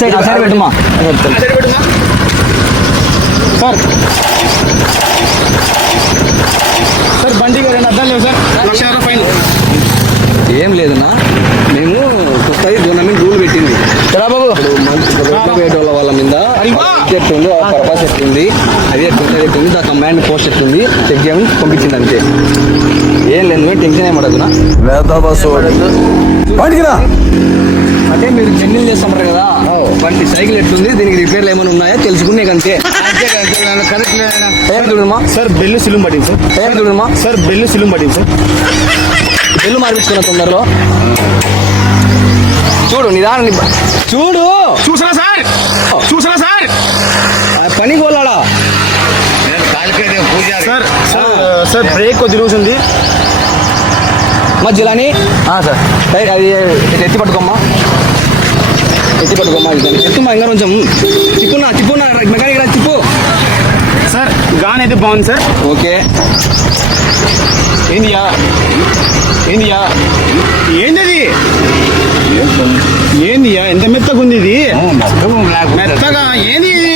Side పెట్టుమా sir. Sir బండికి 2 అద్దాలు లేవు సార్, 1,00,000 ఫైన్. ఏం లేదన్నా, మేము కొత్తది గవర్నమెంట్ రూల్ పెట్టింది బాబు. పేటోళ్ళ వాళ్ళ మీద ఎట్లుంది, పర్పస్ ఎట్లుంది, అది ఎట్లుంది, దా కమాండ్ పోస్ట్ ఎట్లుంది చెక్ చేయమని పంపించింది అంతే. ఏం లేదు, మేము టెన్షన్ ఏమడదునా వాటికిరా అంటే మీరు జర్నీలు చేస్తుంటారు కదా, వాటి సైకిల్ ఎట్లుంది, దీనికి రిపేర్లు ఏమైనా ఉన్నాయా తెలుసుకునే అంతే. ఏం చూడమ్మా సార్ బెల్లు సిలుం పడింది సార్. ఏం చూడమ్మా సార్ బెల్లు సిలుం పడింది సార్. బెల్లు మార్పించుకున్న తొందరలో చూడు, నిదానం చూడు. చూసారా సార్, చూసారా సార్. పని కోలాడా సార్ సార్ బ్రేక్ కొద్ది లూజ్ ఉంది. మధ్యలోని సార్ అది ఎత్తి పట్టుకోమ్మా, ఎత్తి పట్టుకోమ్మా, ఎత్తుమ్మా, ఇంకా కొంచెం తిప్పున్నా మెకానిక్ రా తిప్పు. సార్ గాన్ అయితే బాగుంది సార్. ఓకే. ఏందియా ఏంటది, ఏందియా ఎంత మెత్తగా ఉంది ఇది, మెత్తగా ఏంది ఇది.